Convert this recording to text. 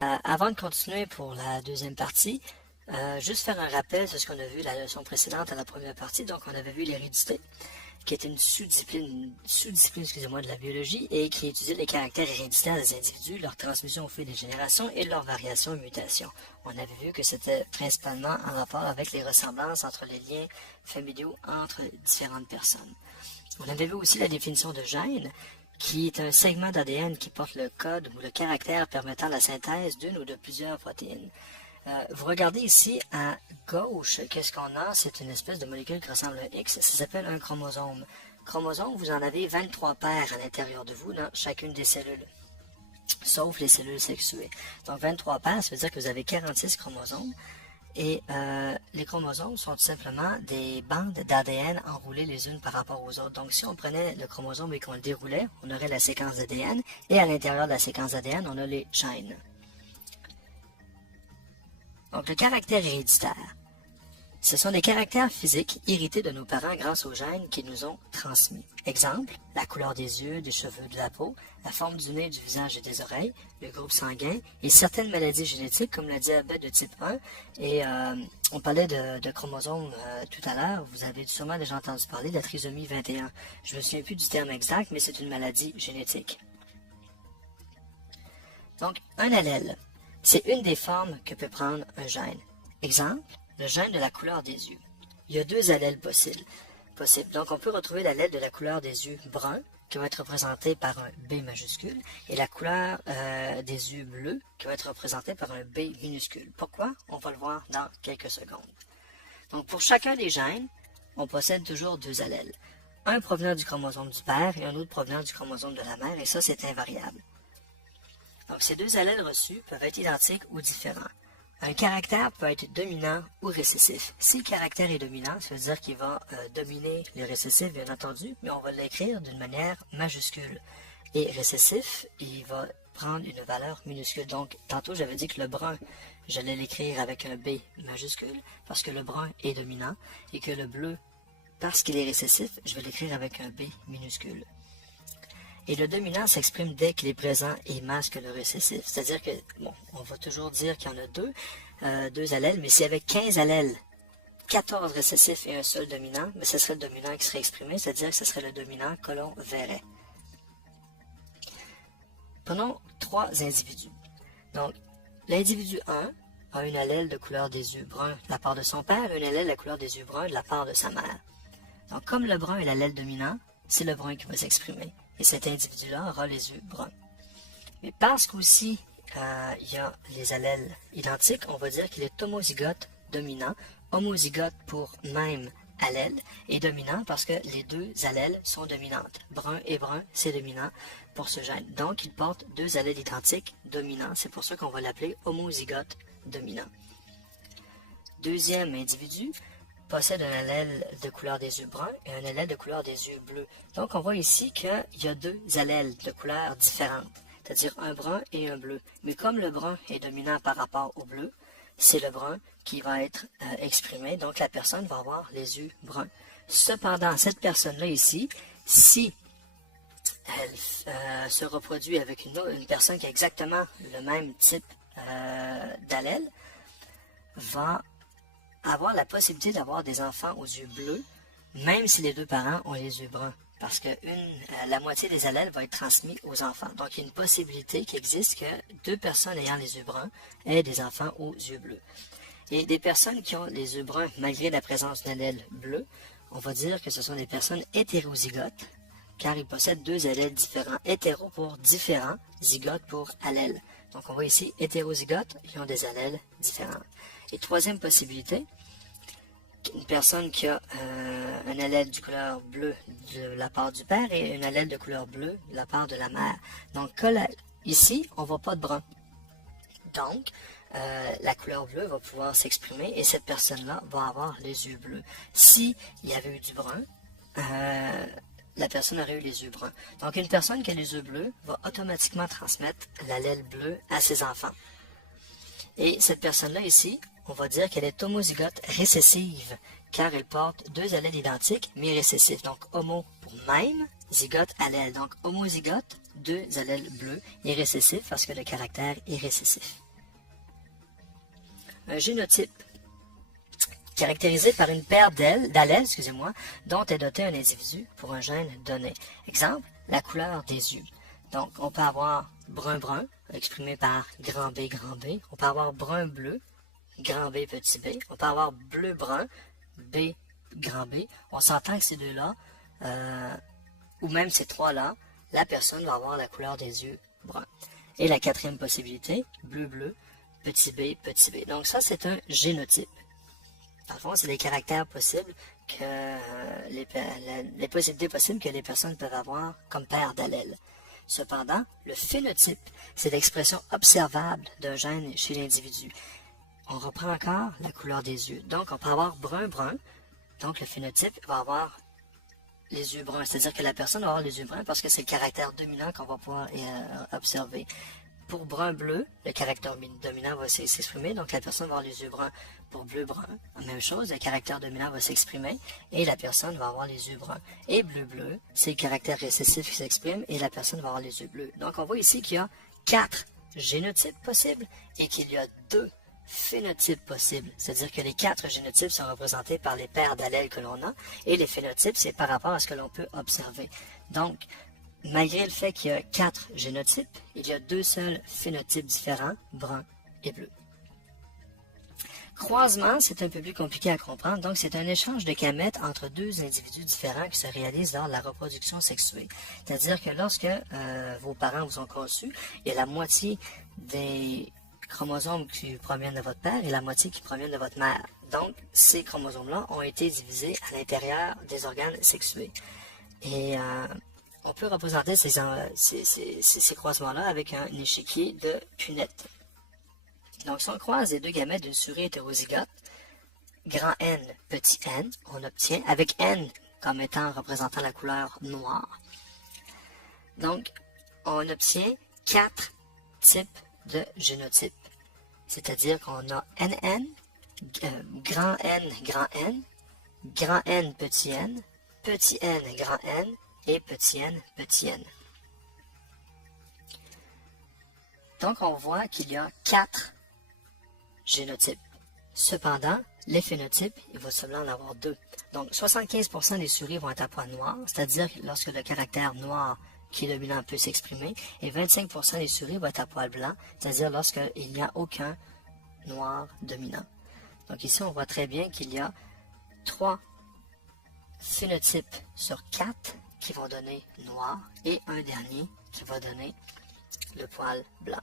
Avant de continuer pour la deuxième partie, juste faire un rappel sur ce qu'on a vu la leçon précédente à la première partie. Donc, on avait vu l'hérédité, qui était une sous-discipline, excusez-moi, de la biologie et qui étudiait les caractères héréditaires des individus, leur transmission au fil des générations et leur variation et mutation. On avait vu que c'était principalement en rapport avec les ressemblances entre les liens familiaux entre différentes personnes. On avait vu aussi la définition de gène, qui est un segment d'ADN qui porte le code ou le caractère permettant la synthèse d'une ou de plusieurs protéines. Vous regardez ici à gauche, qu'est-ce qu'on a? C'est une espèce de molécule qui ressemble à un X, ça s'appelle un chromosome. Chromosome, vous en avez 23 paires à l'intérieur de vous dans chacune des cellules, sauf les cellules sexuées. Donc 23 paires, ça veut dire que vous avez 46 chromosomes. Et les chromosomes sont tout simplement des bandes d'ADN enroulées les unes par rapport aux autres. Donc si on prenait le chromosome et qu'on le déroulait, on aurait la séquence d'ADN, et à l'intérieur de la séquence d'ADN, on a les gènes. Donc le caractère héréditaire. Ce sont des caractères physiques hérités de nos parents grâce aux gènes qu'ils nous ont transmis. Exemple, la couleur des yeux, des cheveux, de la peau, la forme du nez, du visage et des oreilles, le groupe sanguin et certaines maladies génétiques comme le diabète de type 1. Et on parlait de chromosomes tout à l'heure. Vous avez sûrement déjà entendu parler de la trisomie 21. Je ne me souviens plus du terme exact, mais c'est une maladie génétique. Donc, un allèle, c'est une des formes que peut prendre un gène. Exemple, le gène de la couleur des yeux. Il y a deux allèles possibles. Donc, on peut retrouver l'allèle de la couleur des yeux brun, qui va être représenté par un B majuscule, et la couleur des yeux bleus, qui va être représentée par un B minuscule. Pourquoi? On va le voir dans quelques secondes. Donc, pour chacun des gènes, on possède toujours deux allèles. Un provenant du chromosome du père et un autre provenant du chromosome de la mère, et ça, c'est invariable. Donc, ces deux allèles reçus peuvent être identiques ou différents. Un caractère peut être dominant ou récessif. Si le caractère est dominant, ça veut dire qu'il va dominer le récessif, bien entendu, mais on va l'écrire d'une manière majuscule. Et récessif, il va prendre une valeur minuscule. Donc, tantôt, j'avais dit que le brun, j'allais l'écrire avec un B majuscule, parce que le brun est dominant, et que le bleu, parce qu'il est récessif, je vais l'écrire avec un B minuscule. Et le dominant s'exprime dès qu'il est présent et masque le récessif. C'est-à-dire que, bon, on va toujours dire qu'il y en a deux allèles, mais s'il y avait 15 allèles, 14 récessifs et un seul dominant, mais ce serait le dominant qui serait exprimé, c'est-à-dire que ce serait le dominant que l'on verrait. Prenons trois individus. Donc, l'individu 1 a une allèle de couleur des yeux bruns de la part de son père et une allèle de la couleur des yeux bruns de la part de sa mère. Donc, comme le brun est l'allèle dominant, c'est le brun qui va s'exprimer. Et cet individu-là aura les yeux bruns. Mais parce qu'aussi il y a les allèles identiques, on va dire qu'il est homozygote dominant, homozygote pour même allèle, et dominant parce que les deux allèles sont dominantes. Brun et brun, c'est dominant pour ce gène. Donc, il porte deux allèles identiques dominants. C'est pour ça qu'on va l'appeler homozygote dominant. Deuxième individu possède un allèle de couleur des yeux bruns et un allèle de couleur des yeux bleus. Donc, on voit ici qu'il y a deux allèles de couleurs différentes, c'est-à-dire un brun et un bleu. Mais comme le brun est dominant par rapport au bleu, c'est le brun qui va être exprimé, donc la personne va avoir les yeux bruns. Cependant, cette personne-là ici, si elle se reproduit avec une personne qui a exactement le même type d'allèle, va avoir la possibilité d'avoir des enfants aux yeux bleus, même si les deux parents ont les yeux bruns, parce que la moitié des allèles va être transmise aux enfants. Donc, il y a une possibilité qui existe que deux personnes ayant les yeux bruns aient des enfants aux yeux bleus. Et des personnes qui ont les yeux bruns, malgré la présence d'un allèle bleu, on va dire que ce sont des personnes hétérozygotes, car ils possèdent deux allèles différents. Hétéro pour différent, zygote pour allèle. Donc, on voit ici hétérozygotes, ils ont des allèles différents. Et troisième possibilité, une personne qui a un allèle de couleur bleue de la part du père et un allèle de couleur bleue de la part de la mère. Donc, ici, on ne voit pas de brun. Donc, la couleur bleue va pouvoir s'exprimer et cette personne-là va avoir les yeux bleus. Si il y avait eu du brun, la personne aurait eu les yeux bruns. Donc, une personne qui a les yeux bleus va automatiquement transmettre l'allèle bleu à ses enfants. Et cette personne-là ici, on va dire qu'elle est homozygote récessive, car elle porte deux allèles identiques, mais récessifs. Donc, homo pour même, zygote, allèle. Donc, homozygote, deux allèles bleus, et récessif parce que le caractère est récessif. un génotype caractérisé par une paire d'allèles, dont est doté un individu pour un gène donné. Exemple, la couleur des yeux. Donc, on peut avoir brun-brun, exprimé par grand B, grand B. On peut avoir brun-bleu, grand B, petit b. On peut avoir bleu-brun, B, grand B. On s'entend que ces deux-là, ou même ces trois-là, la personne va avoir la couleur des yeux brun. Et la quatrième possibilité, bleu-bleu, petit b, petit b. Donc ça, c'est un génotype. Dans le fond, c'est les caractères possibles que les possibilités possibles que les personnes peuvent avoir comme paire d'allèles. Cependant, le phénotype, c'est l'expression observable d'un gène chez l'individu. On reprend encore la couleur des yeux. Donc, on peut avoir brun-brun. Donc, le phénotype va avoir les yeux bruns. C'est-à-dire que la personne va avoir les yeux bruns parce que c'est le caractère dominant qu'on va pouvoir observer. Pour brun-bleu, le caractère dominant va s'exprimer, donc la personne va avoir les yeux bruns. Pour bleu-brun, la même chose, le caractère dominant va s'exprimer et la personne va avoir les yeux bruns. Et bleu-bleu, c'est le caractère récessif qui s'exprime et la personne va avoir les yeux bleus. Donc on voit ici qu'il y a 4 génotypes possibles et qu'il y a 2 phénotypes possibles. C'est-à-dire que les 4 génotypes sont représentés par les paires d'allèles que l'on a et les phénotypes, c'est par rapport à ce que l'on peut observer. Donc, malgré le fait qu'il y a 4 génotypes, il y a 2 seuls phénotypes différents, brun et bleu. Croisement, c'est un peu plus compliqué à comprendre, donc c'est un échange de gamètes entre 2 individus différents qui se réalise lors de la reproduction sexuée. C'est-à-dire que lorsque vos parents vous ont conçu, il y a la moitié des chromosomes qui proviennent de votre père et la moitié qui proviennent de votre mère. Donc, ces chromosomes-là ont été divisés à l'intérieur des organes sexués. Et on peut représenter ces croisements-là avec un échiquier de Punnett. Donc, si on croise les 2 gamètes d'une souris hétérozygote, grand N, petit n, on obtient, avec n comme étant représentant la couleur noire, donc on obtient 4 types de génotypes. C'est-à-dire qu'on a NN, grand N, grand N, petit n, grand N et petit n, petit n. Donc, on voit qu'il y a 4 génotypes. Cependant, les phénotypes, il va seulement en avoir 2. Donc, 75% des souris vont être à poil noir, c'est-à-dire lorsque le caractère noir qui est dominant peut s'exprimer, et 25% des souris vont être à poil blanc, c'est-à-dire lorsqu'il n'y a aucun noir dominant. Donc ici, on voit très bien qu'il y a 3 phénotypes sur 4 qui vont donner noir, et un dernier qui va donner le poil blanc.